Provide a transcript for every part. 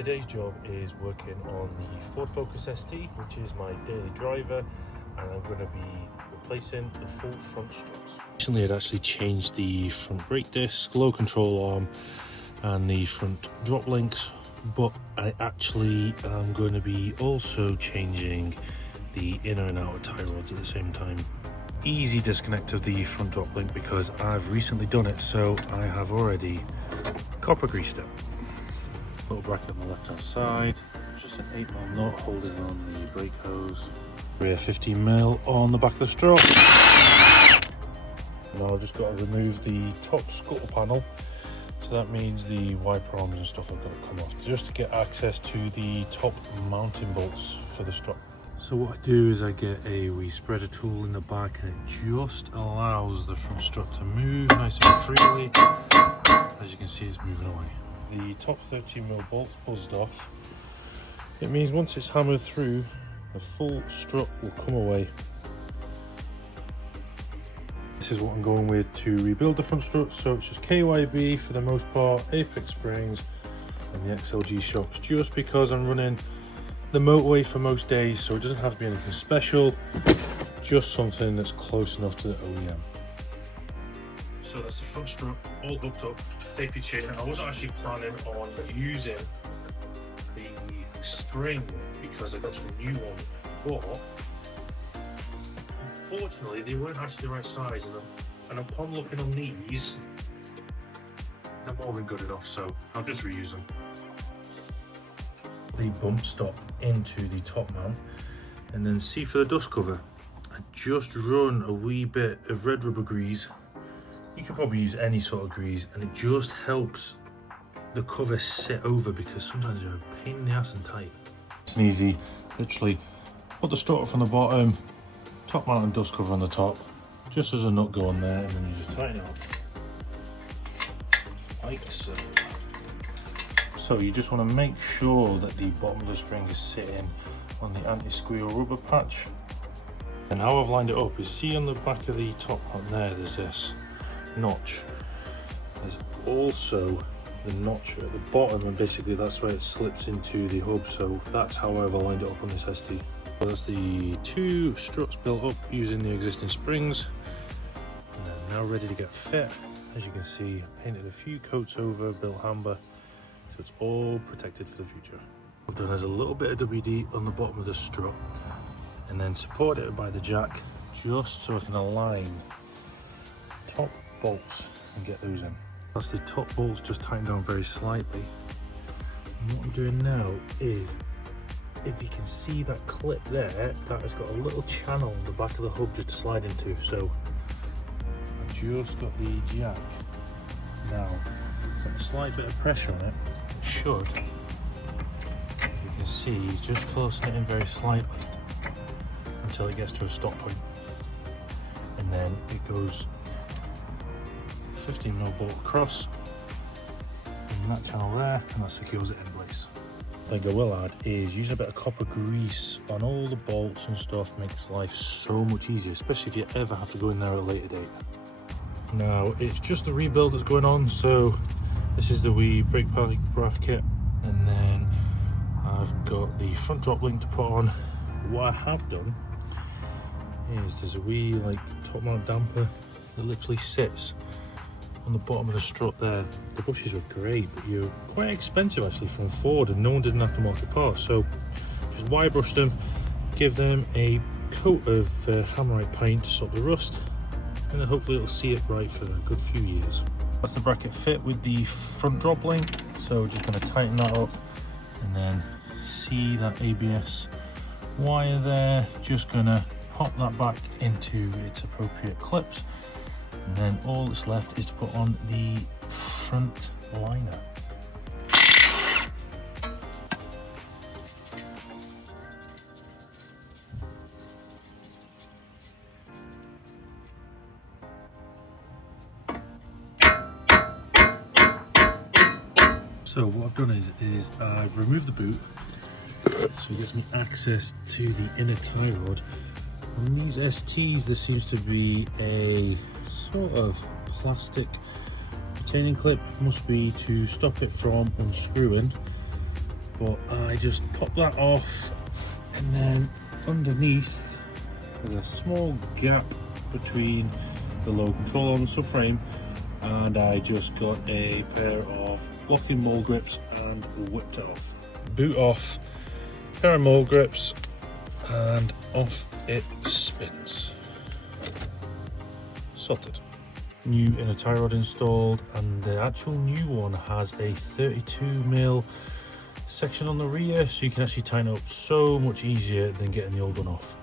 today's job is working on the Ford Focus ST, which is my daily driver, and I'm going to be replacing the full front struts. Recently I'd actually changed the front brake disc, low control arm and the front drop links, but I actually am going to be also changing the inner and outer tie rods at the same time. Easy disconnect of the front drop link because I've recently done it, so I have already copper greased it. Little bracket on the left hand side, just an 8mm knot holding on the brake hose, rear 15mm on the back of the strut. Now I've just got to remove the top scuttle panel, so that means the wiper arms and stuff have got to come off just to get access to the top mounting bolts for the strut. So what I do is I get a wee spreader tool in the back, and it just allows the front strut to move nice and freely. As you can see, it's moving away. The top 13mm bolts buzzed off. It means once it's hammered through, the full strut will come away. This is what I'm going with to rebuild the front strut. So it's just KYB for the most part, Apex springs and the XLG shocks, just because I'm running the motorway for most days, so it doesn't have to be anything special, just something that's close enough to the OEM. So that's the front strut all hooked up, safety chain. I wasn't actually planning on using the spring because I got some new ones, but unfortunately they weren't actually the right size, and upon looking on these, they're more than good enough, so I'll just reuse them. The bump stop into the top mount, and then see for the dust cover, I just run a wee bit of red rubber grease. You can probably use any sort of grease, and it just helps the cover sit over because sometimes they're a pain in the ass and tight. It's an easy, literally put the strut from the bottom, top mount and dust cover on the top, just as a nut go on there, and then you just tighten it up like so. So you just want to make sure that the bottom of the spring is sitting on the anti-squeal rubber patch. And how I've lined it up is, see on the back of the top on there, there's this notch. There's also the notch at the bottom, and basically that's where it slips into the hub. So that's how I've aligned it up on this ST. So that's the two struts built up using the existing springs, and they're now ready to get fit. As you can see, I painted a few coats over, built hamber, so it's all protected for the future. What I've done is a little bit of WD on the bottom of the strut, and then supported it by the jack, just so I can align top bolts and get those in. That's the top bolts just tightened down very slightly. And what I'm doing now is, if you can see that clip there, that has got a little channel on the back of the hub just to slide into. So I've just got the jack now, got a slight bit of pressure on it. It should, you can see, just forcing it in very slightly until it gets to a stop point, and then it goes 15mm bolt across in that channel there, and that secures it in place. The thing I will add is using a bit of copper grease on all the bolts and stuff makes life so much easier, especially if you ever have to go in there at a later date. Now it's just the rebuild that's going on, so this is the wee brake bracket, and then I've got the front drop link to put on. What I have done is there's a wee like top mount damper that literally sits on the bottom of the strut there. The bushes were great, but you're quite expensive actually from Ford, and no one did an aftermarket part, so just wire brush them, give them a coat of Hammerite paint to stop the rust, and then hopefully it'll see it right for a good few years. That's the bracket fit with the front drop link, so just going to tighten that up, and then see that ABS wire there, just going to pop that back into its appropriate clips, and then all that's left is to put on the front liner. So what I've done is I've removed the boot, so it gives me access to the inner tie rod. On these STs there seems to be a sort of plastic retaining clip, must be to stop it from unscrewing. but I just pop that off, and then underneath there's a small gap between the low control on the subframe, and I just got a pair of locking mole grips and whipped it off. Boot off, pair of mole grips, and off it spins. Sorted. New inner tie rod installed, and the actual new one has a 32mm section on the rear, so you can actually tighten it up so much easier than getting the old one off.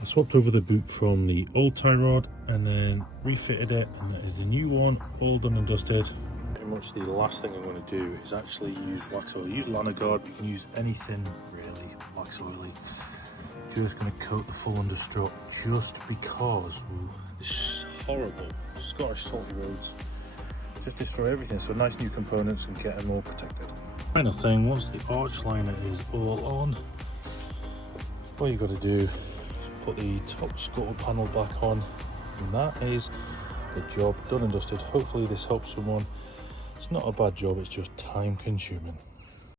I swapped over the boot from the old tie rod and then refitted it, and that is the new one, all done and dusted. Pretty much the last thing I'm going to do is actually use wax oil. Use Lanagard, you can use anything really wax oily. Just going to coat the full under strut, just because it's horrible Scottish salty roads just destroy everything, so nice new components and get them all protected. Final thing, once the arch liner is all on, all you got to do is put the top scuttle panel back on, and that is the job done and dusted. Hopefully this helps someone. It's not a bad job, it's just time consuming.